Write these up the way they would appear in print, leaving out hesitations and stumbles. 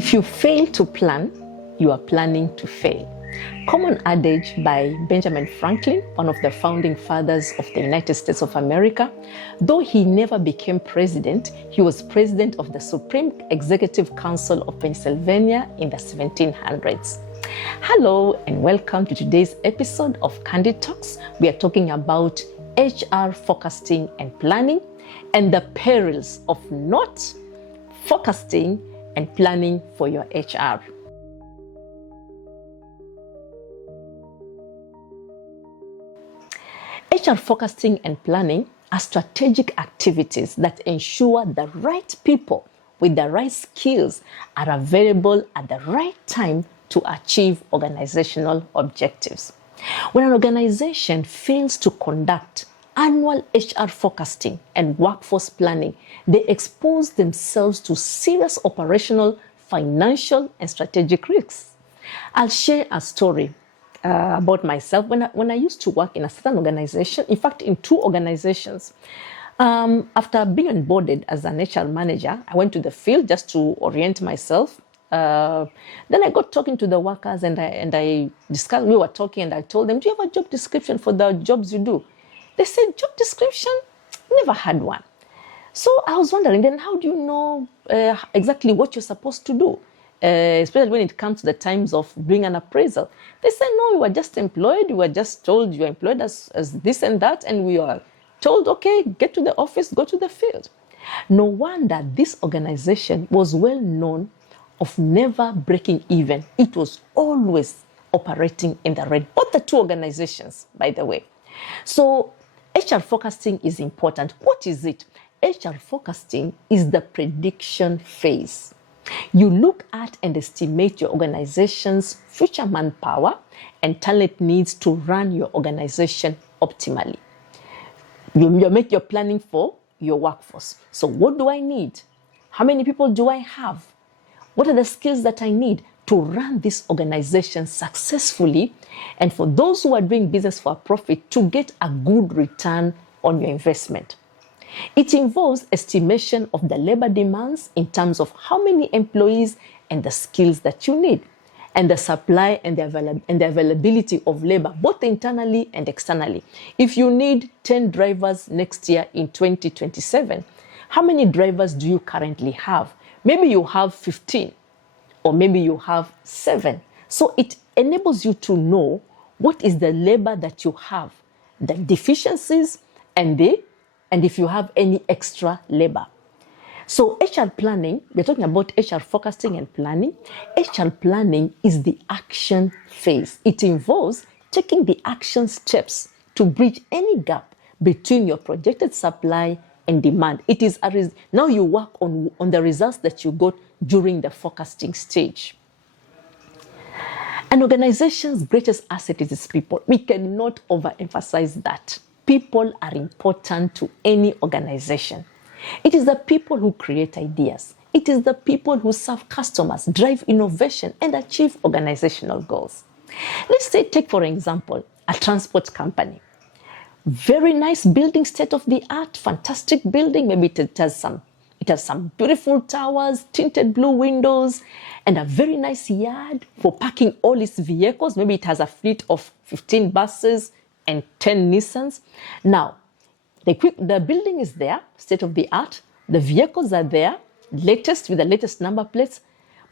If you fail to plan, you are planning to fail. Common adage by Benjamin Franklin, one of the founding fathers of the United States of America. Though he never became president, he was president of the Supreme Executive Council of Pennsylvania in the 1700s. Hello and welcome to today's episode of Candid Talks. We are talking about HR forecasting and planning and the perils of not forecasting and planning for your HR. HR forecasting and planning are strategic activities that ensure the right people with the right skills are available at the right time to achieve organizational objectives. When an organization fails to conduct annual HR forecasting and workforce planning, they expose themselves to serious operational, financial, and strategic risks. I'll share a story about myself. When I used to work in a certain organization, in fact, in two organizations, after being onboarded as an HR manager, I went to the field just to orient myself. Then I got talking to the workers and I discussed, we were talking and I told them, do you have a job description for the jobs you do? They said, job description? Never had one. So I was wondering, then how do you know exactly what you're supposed to do? Especially when it comes to the times of doing an appraisal. They said, no, you were just employed. You were just told you were employed as this and that. And we are told, okay, get to the office, go to the field. No wonder this organization was well known of never breaking even. It was always operating in the red. Both the two organizations, by the way. So HR forecasting is important. What is it? HR forecasting is the prediction phase. You look at and estimate your organization's future manpower and talent needs to run your organization optimally. You make your planning for your workforce. So what do I need? How many people do I have? What are the skills that I need to run this organization successfully, and for those who are doing business for a profit to get a good return on your investment? It involves estimation of the labor demands in terms of how many employees and the skills that you need, and the supply and the availability of labor, both internally and externally. If you need 10 drivers next year in 2027, how many drivers do you currently have? Maybe you have 15, or maybe you have 7. So it enables you to know what is the labor that you have, the deficiencies, and if you have any extra labor. So HR planning, we're talking about HR forecasting and planning. HR planning is the action phase. It involves taking the action steps to bridge any gap between your projected supply and demand. It is now you work on the results that you got during the forecasting stage. An organization's greatest asset is its people. We cannot overemphasize that. People are important to any organization. It is the people who create ideas. It is the people who serve customers, drive innovation, and achieve organizational goals. Let's say, take for example, a transport company. Very nice building, state-of-the-art, fantastic building. Maybe it has some beautiful towers, tinted blue windows, and a very nice yard for parking all its vehicles. Maybe it has a fleet of 15 buses and 10 Nissans. Now, the building is there, state-of-the-art. The vehicles are there, latest with the latest number plates,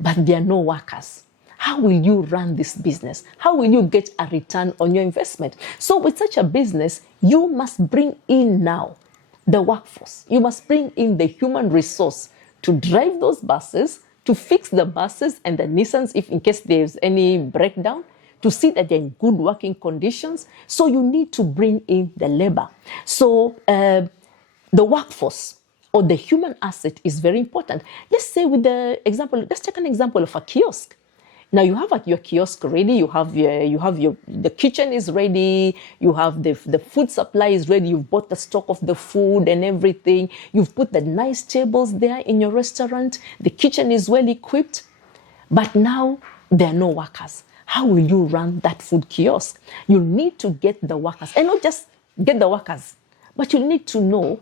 but there are no workers. How will you run this business? How will you get a return on your investment? So with such a business, you must bring in now the workforce. You must bring in the human resource to drive those buses, to fix the buses and the Nissans if in case there's any breakdown, to see that they're in good working conditions. So you need to bring in the labor. So the workforce or the human asset is very important. Let's say let's take an example of a kiosk. Now you have your kiosk ready, you have the kitchen is ready, you have the food supply is ready, you've bought the stock of the food and everything, you've put the nice tables there in your restaurant, the kitchen is well equipped, but now there are no workers. How will you run that food kiosk? You need to get the workers, and not just get the workers, but you need to know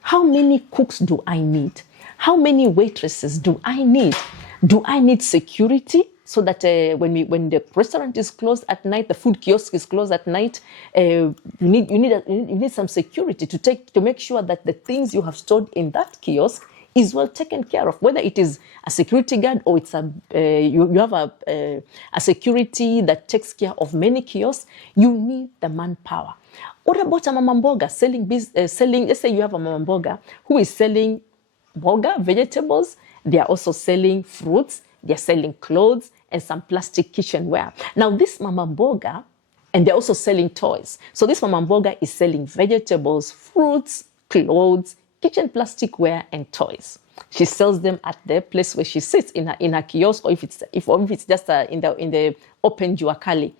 how many cooks do I need? How many waitresses do I need? Do I need security so that when the restaurant is closed at night, the food kiosk is closed at night, you need some security to make sure that the things you have stored in that kiosk is well taken care of, whether it is a security guard or it's you have a security that takes care of many kiosks. You need the manpower. What about a mama mboga selling? Let's say you have a mama mboga who is selling mboga, vegetables. They are also selling fruits. They are selling clothes and some plastic kitchenware. Now this mama mboga, and they're also selling toys. So this mama mboga is selling vegetables, fruits, clothes, kitchen plasticware, and toys. She sells them at the place where she sits in her kiosk, or if it's just in the open juakali.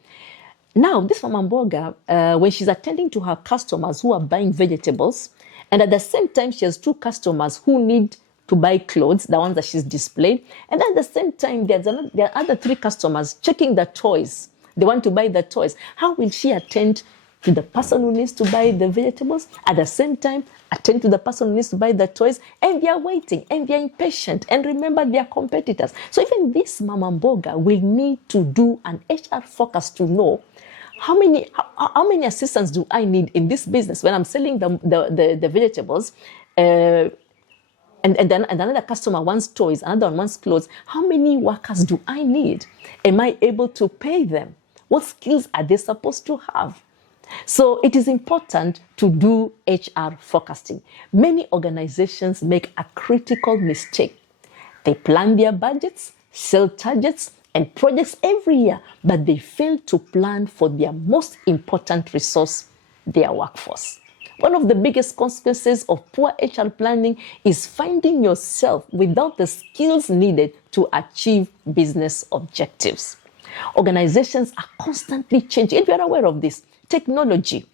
Now, this mama mboga, when she's attending to her customers who are buying vegetables, and at the same time she has two customers who need to buy clothes, the ones that she's displayed, and at the same time there are other three customers checking the toys. They want to buy the toys. How will she attend to the person who needs to buy the vegetables, at the same time attend to the person who needs to buy the toys? And they are waiting and they are impatient, and remember, they are competitors. So even this mama mboga will need to do an HR focus to know how many assistants do I need in this business when I'm selling the vegetables, and then another customer wants toys, another one wants clothes. How many workers do I need? Am I able to pay them? What skills are they supposed to have? So it is important to do HR forecasting. Many organizations make a critical mistake. They plan their budgets, sell targets, and projects every year, but they fail to plan for their most important resource, their workforce. One of the biggest consequences of poor HR planning is finding yourself without the skills needed to achieve business objectives. Organizations are constantly changing, and we are aware of this. Technology,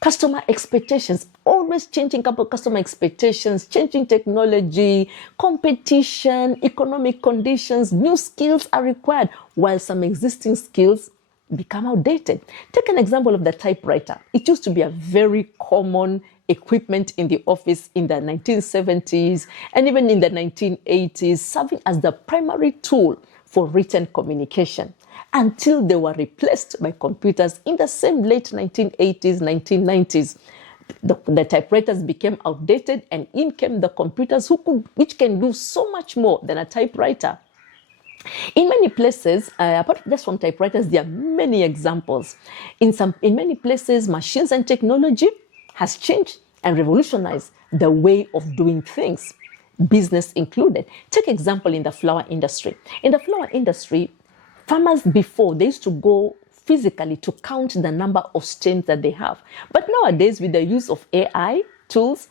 customer expectations, always changing customer expectations, changing technology, competition, economic conditions, new skills are required, while some existing skills become outdated. Take an example of the typewriter. It used to be a very common equipment in the office in the 1970s and even in the 1980s, serving as the primary tool for written communication, until they were replaced by computers in the same late 1980s, 1990s. The typewriters became outdated, and in came the computers which can do so much more than a typewriter. In many places, apart just from typewriters, there are many examples. In many places, machines and technology has changed and revolutionized the way of doing things, business included. Take example in the flower industry. In the flower industry, farmers before, they used to go physically to count the number of stems that they have. But nowadays, with the use of AI tools,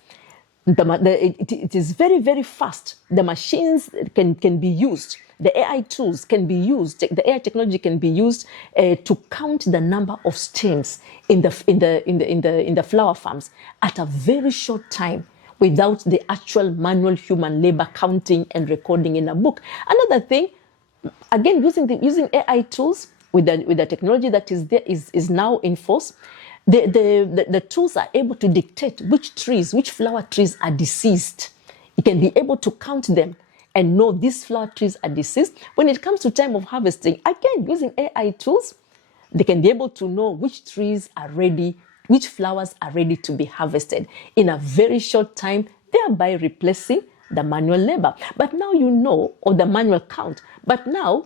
it is very, very fast. The machines can be used. The AI tools can be used. The AI technology can be used to count the number of stems in the flower farms at a very short time, without the actual manual human labor counting and recording in a book. Another thing, again, using AI tools with the technology that is there is now in force. The tools are able to dictate which flower trees are deceased. You can be able to count them and know these flower trees are deceased. When it comes to time of harvesting, again, using AI tools, they can be able to know which trees are ready, which flowers are ready to be harvested in a very short time, thereby replacing the manual labor. But now you know, or the manual count, but now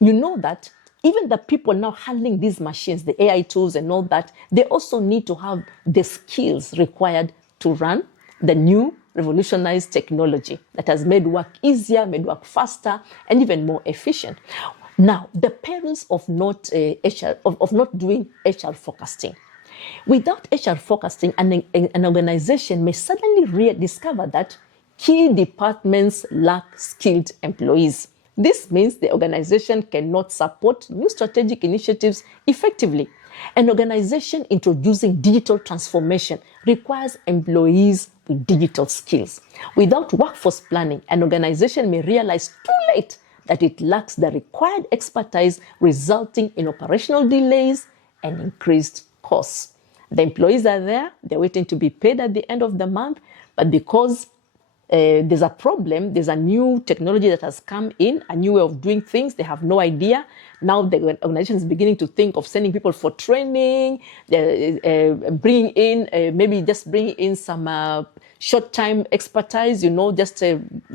you know that even the people now handling these machines, the AI tools and all that, they also need to have the skills required to run the new revolutionized technology that has made work easier, made work faster, and even more efficient. Now, the perils of not doing HR forecasting. Without HR forecasting, an organization may suddenly discover that key departments lack skilled employees. This means the organization cannot support new strategic initiatives effectively. An organization introducing digital transformation requires employees with digital skills. Without workforce planning, an organization may realize too late that it lacks the required expertise, resulting in operational delays and increased costs. The employees are there, they're waiting to be paid at the end of the month, but because there's a problem, there's a new technology that has come in, a new way of doing things. They have no idea. Now the organization is beginning to think of sending people for training, bringing in, maybe just bringing in some short-time expertise, just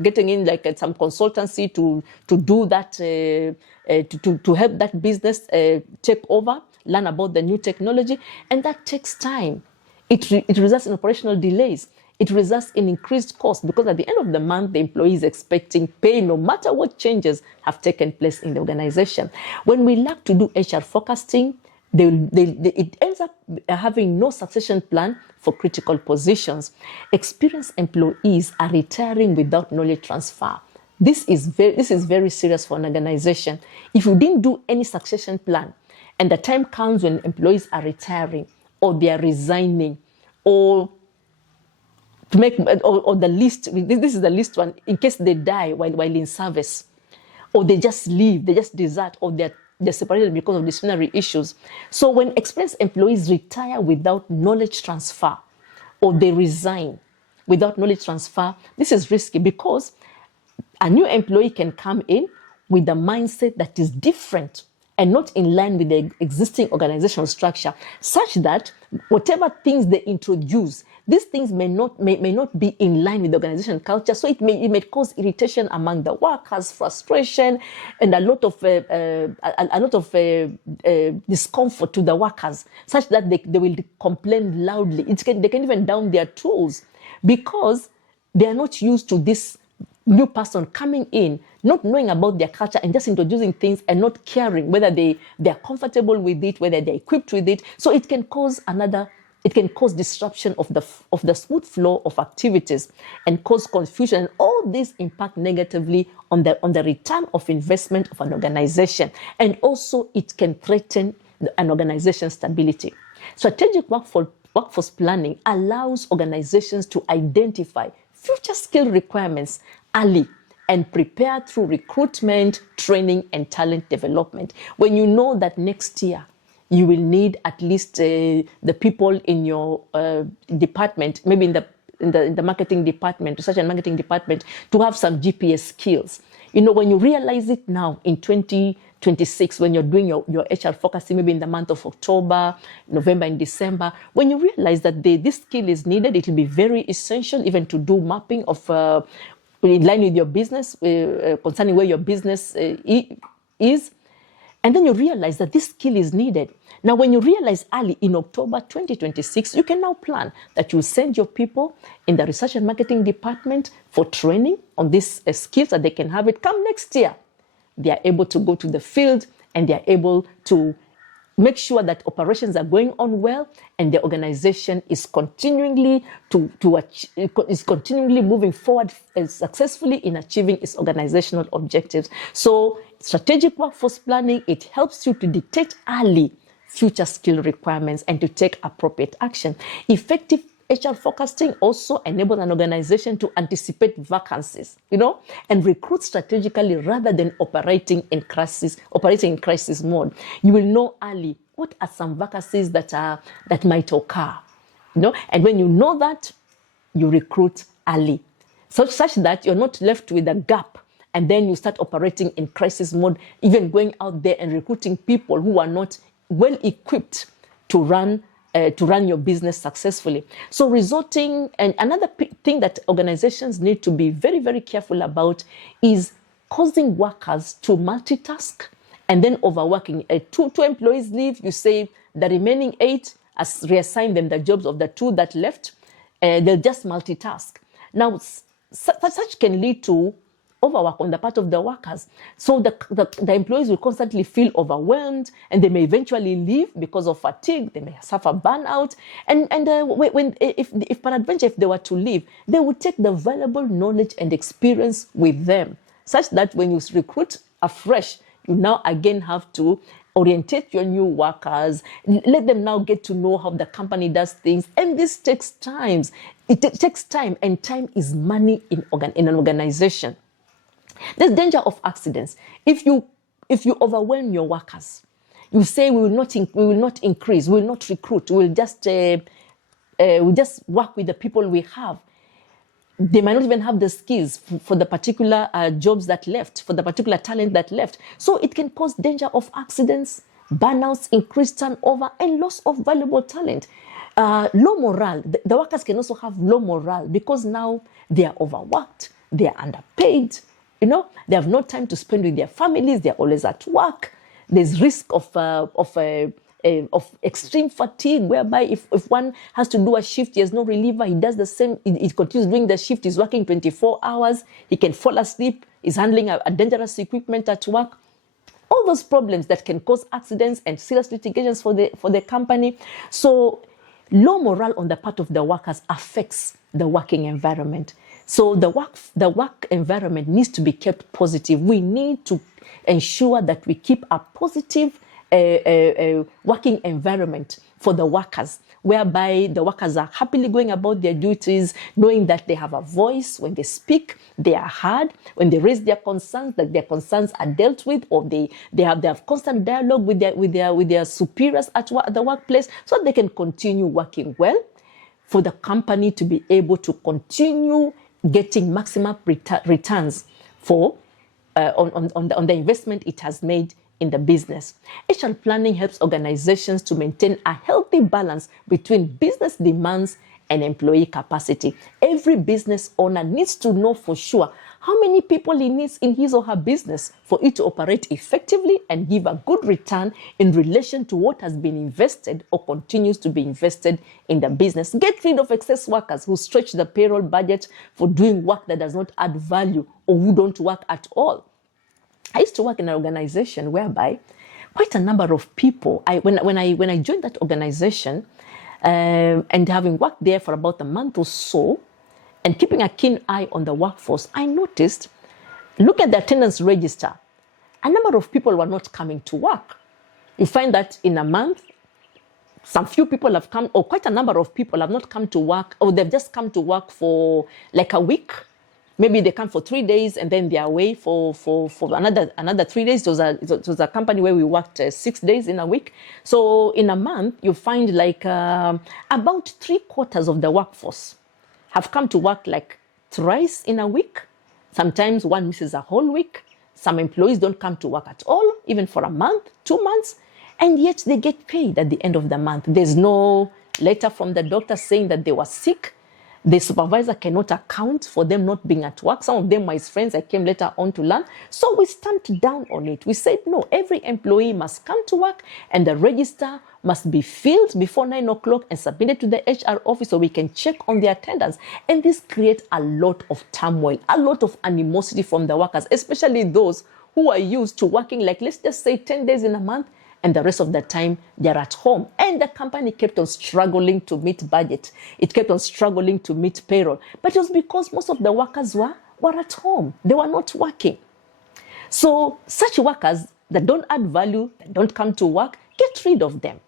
getting in like some consultancy to do that, to help that business take over, learn about the new technology, and that takes time. It results in operational delays. It results in increased costs because at the end of the month, the employee is expecting pay no matter what changes have taken place in the organization. When we lack to do HR forecasting, it ends up having no succession plan for critical positions. Experienced employees are retiring without knowledge transfer. This is very serious for an organization. If you didn't do any succession plan, and the time comes when employees are retiring, or they are resigning, or to make or the list, this is the list one, in case they die while in service, or they just leave, they just desert, or they're separated because of disciplinary issues. So when experienced employees retire without knowledge transfer, or they resign without knowledge transfer, this is risky because a new employee can come in with a mindset that is different and not in line with the existing organizational structure, such that whatever things they introduce, these things may not be in line with the organization culture. So it may cause irritation among the workers, frustration, and a lot of discomfort to the workers, such that they will complain loudly. They can even down their tools because they are not used to this new person coming in, not knowing about their culture and just introducing things and not caring whether they are comfortable with it, whether they're equipped with it. So it can cause disruption of the smooth flow of activities and cause confusion. And all this impact negatively on the return of investment of an organization. And also it can threaten an organization's stability. Strategic workforce planning allows organizations to identify future skill requirements early and prepare through recruitment, training, and talent development. When you know that next year you will need at least the people in your department, maybe in the marketing department, research and marketing department, to have some GPS skills. When you realize it now in 2026, when you're doing your HR focusing, maybe in the month of October, November, and December, when you realize that this skill is needed, it will be very essential even to do mapping of in line with your business, concerning where your business is. And then you realize that this skill is needed. Now, when you realize early in October 2026, you can now plan that you send your people in the research and marketing department for training on these skills that they can have it. Come next year, they are able to go to the field and they are able to make sure that operations are going on well and the organization is continually moving forward successfully in achieving its organizational objectives. So strategic workforce planning, it helps you to detect early future skill requirements and to take appropriate action. Effective HR forecasting also enables an organization to anticipate vacancies, and recruit strategically rather than operating in crisis mode. You will know early what are some vacancies that might occur, and when you know that, you recruit early, such that you're not left with a gap, and then you start operating in crisis mode, even going out there and recruiting people who are not well equipped to run your business successfully. So and another thing that organizations need to be very, very careful about is causing workers to multitask and then overworking. Two employees leave, you say the remaining 8, reassign them the jobs of the 2 that left, they'll just multitask. Now, such can lead to overwork on the part of the workers. So the employees will constantly feel overwhelmed and they may eventually leave because of fatigue. They may suffer burnout. And if peradventure, if they were to leave, they would take the valuable knowledge and experience with them, such that when you recruit afresh, you now again have to orientate your new workers, let them now get to know how the company does things. And this takes time. It takes time, and time is money in an organization. There's danger of accidents. If you overwhelm your workers, you say we will not increase, we will not recruit, we'll just work with the people we have. they might not even have the skills for the particular jobs that left, for the particular talent that left. So it can cause danger of accidents, burnouts, increased turnover, and loss of valuable talent. Low morale. The workers can also have low morale because now they are overworked, they are underpaid. They have no time to spend with their families. They're always at work. There's risk of extreme fatigue, whereby if one has to do a shift, he has no reliever, he does the same, he continues doing the shift, he's working 24 hours, he can fall asleep, he's handling a dangerous equipment at work. All those problems that can cause accidents and serious litigations for the company. So low morale on the part of the workers affects the working environment. So the work environment needs to be kept positive. We need to ensure that we keep a positive working environment for the workers, whereby the workers are happily going about their duties, knowing that they have a voice when they speak, they are heard, when they raise their concerns, that their concerns are dealt with, or they have constant dialogue with their superiors at the workplace, so they can continue working well, for the company to be able to continue getting maximum returns for on the investment it has made in the business. HR planning helps organizations to maintain a healthy balance between business demands and employee capacity. Every business owner needs to know for sure how many people he needs in his or her business for it to operate effectively and give a good return in relation to what has been invested or continues to be invested in the business. Get rid of excess workers who stretch the payroll budget for doing work that does not add value or who don't work at all. I used to work in an organization whereby quite a number of people, when I joined that organization, and having worked there for about a month or so, and keeping a keen eye on the workforce, I noticed, look at the attendance register, a number of people were not coming to work. You find that in a month, some few people have come, or quite a number of people have not come to work, or they've just come to work for like a week. Maybe they come for 3 days and then they're away for another 3 days. It was a company where we worked 6 days in a week. So in a month, you find like about 3/4 of the workforce have come to work like thrice in a week. Sometimes one misses a whole week. Some employees don't come to work at all, even for a month, 2 months, and yet they get paid at the end of the month. There's no letter from the doctor saying that they were sick. The supervisor cannot account for them not being at work. Some of them were his friends. I came later on to learn. So we stamped down on it. We said, no, every employee must come to work and the register must be filled before 9 o'clock and submitted to the HR office so we can check on their attendance. And this creates a lot of turmoil, a lot of animosity from the workers, especially those who are used to working like, let's just say 10 days in a month, and the rest of the time they're at home. And the company kept on struggling to meet budget. It kept on struggling to meet payroll. But it was because most of the workers were at home. They were not working. So such workers that don't add value, that don't come to work, get rid of them.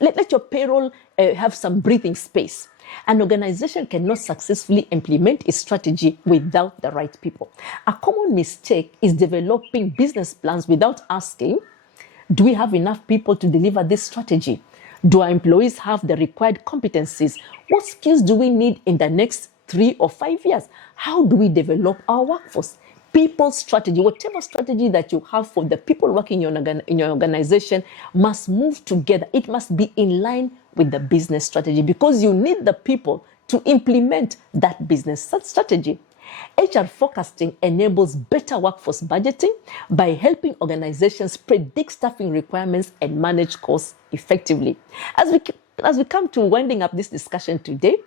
Let your payroll have some breathing space. An organization cannot successfully implement its strategy without the right people. A common mistake is developing business plans without asking, do we have enough people to deliver this strategy? Do our employees have the required competencies? What skills do we need in the next 3 or 5 years? How do we develop our workforce? People strategy, whatever strategy that you have for the people working in your organization must move together. It must be in line with the business strategy because you need the people to implement that business strategy. HR forecasting enables better workforce budgeting by helping organizations predict staffing requirements and manage costs effectively. As we come to winding up this discussion today,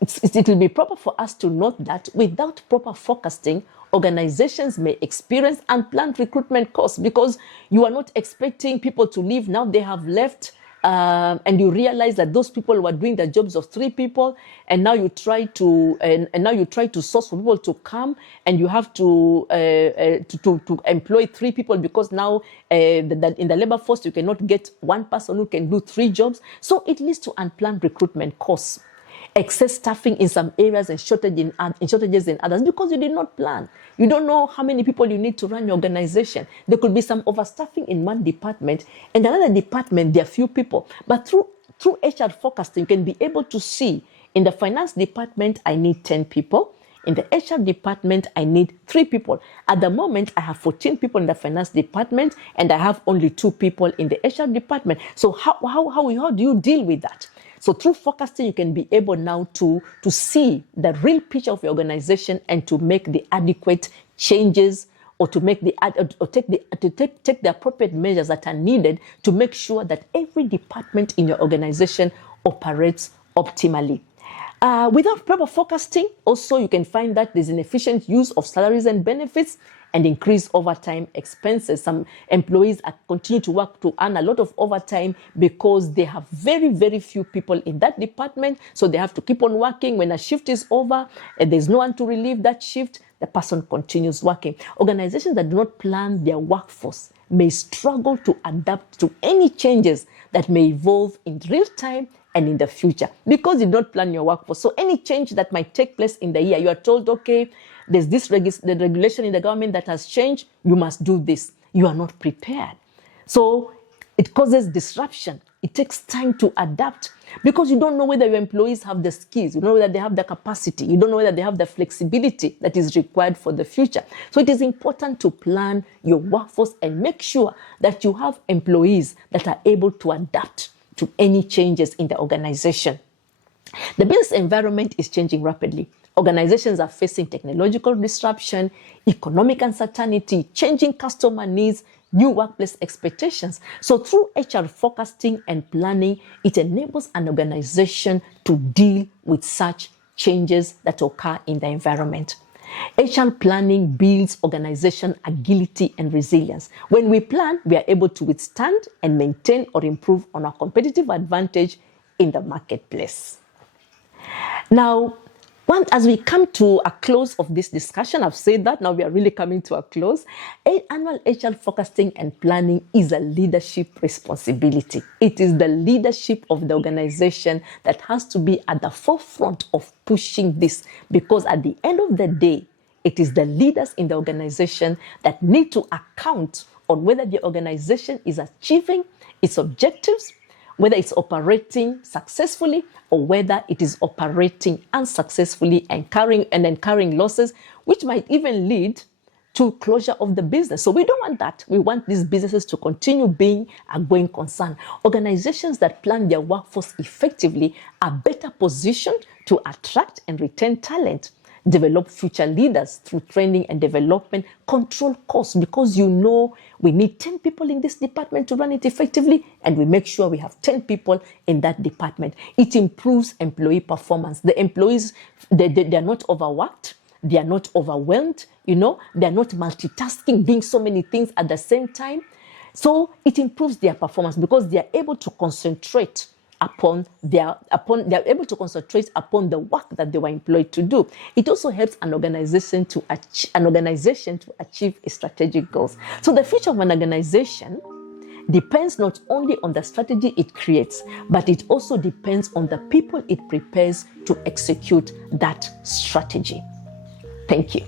it will be proper for us to note that without proper forecasting, organizations may experience unplanned recruitment costs because you are not expecting people to leave. Now they have left. And you realize that those people were doing the jobs of 3 people, and now you try to source for people to come, and you have to employ 3 people because now in the labor force you cannot get 1 person who can do 3 jobs. So it leads to unplanned recruitment costs, excess staffing in some areas and shortages in others because you did not plan. You don't know how many people you need to run your organization. There could be some overstaffing in one department, and another department there are few people. But through HR forecasting, you can be able to see In the finance department, I need 10 people. In the HR department, I need 3 people. At the moment, I have 14 people in the finance department, and I have only 2 people in the HR department. So how do you deal with that? So through forecasting, you can be able now to see the real picture of your organization and to make the adequate changes, or to make take the appropriate measures that are needed to make sure that every department in your organization operates optimally. Without proper forecasting, also you can find that there's inefficient use of salaries and benefits and increased overtime expenses. Some employees continue to work to earn a lot of overtime because they have very, very few people in that department. So they have to keep on working. When a shift is over and there's no one to relieve that shift, the person continues working. Organizations that do not plan their workforce may struggle to adapt to any changes that may evolve in real time and in the future, because you don't plan your workforce. So any change that might take place in the year, you are told, okay, there's this the regulation in the government that has changed, you must do this. You are not prepared. So it causes disruption. It takes time to adapt because you don't know whether your employees have the skills, you don't know whether they have the capacity, you don't know whether they have the flexibility that is required for the future. So it is important to plan your workforce and make sure that you have employees that are able to adapt to any changes in the organization. The business environment is changing rapidly. Organizations are facing technological disruption, economic uncertainty, changing customer needs, new workplace expectations. So through HR forecasting and planning, it enables an organization to deal with such changes that occur in the environment. HR planning builds organization agility and resilience. When we plan, we are able to withstand and maintain or improve on our competitive advantage in the marketplace. Now, as we come to a close of this discussion, I've said that, now we are really coming to a close. Annual HR forecasting and planning is a leadership responsibility. It is the leadership of the organization that has to be at the forefront of pushing this, because at the end of the day, it is the leaders in the organization that need to account on whether the organization is achieving its objectives, whether it's operating successfully or whether it is operating unsuccessfully and incurring losses, which might even lead to closure of the business. So we don't want that. We want these businesses to continue being a going concern. Organizations that plan their workforce effectively are better positioned to attract and retain talent, develop future leaders through training and development, control costs, because you know we need 10 people in this department to run it effectively, and we make sure we have 10 people in that department. It improves employee performance. The employees, they're not overworked, they are not overwhelmed, they're not multitasking, doing so many things at the same time. So it improves their performance because they are able to concentrate they are able to concentrate upon the work that they were employed to do. It also helps an organization to achieve its strategic goals. So the future of an organization depends not only on the strategy it creates, but it also depends on the people it prepares to execute that strategy. Thank you.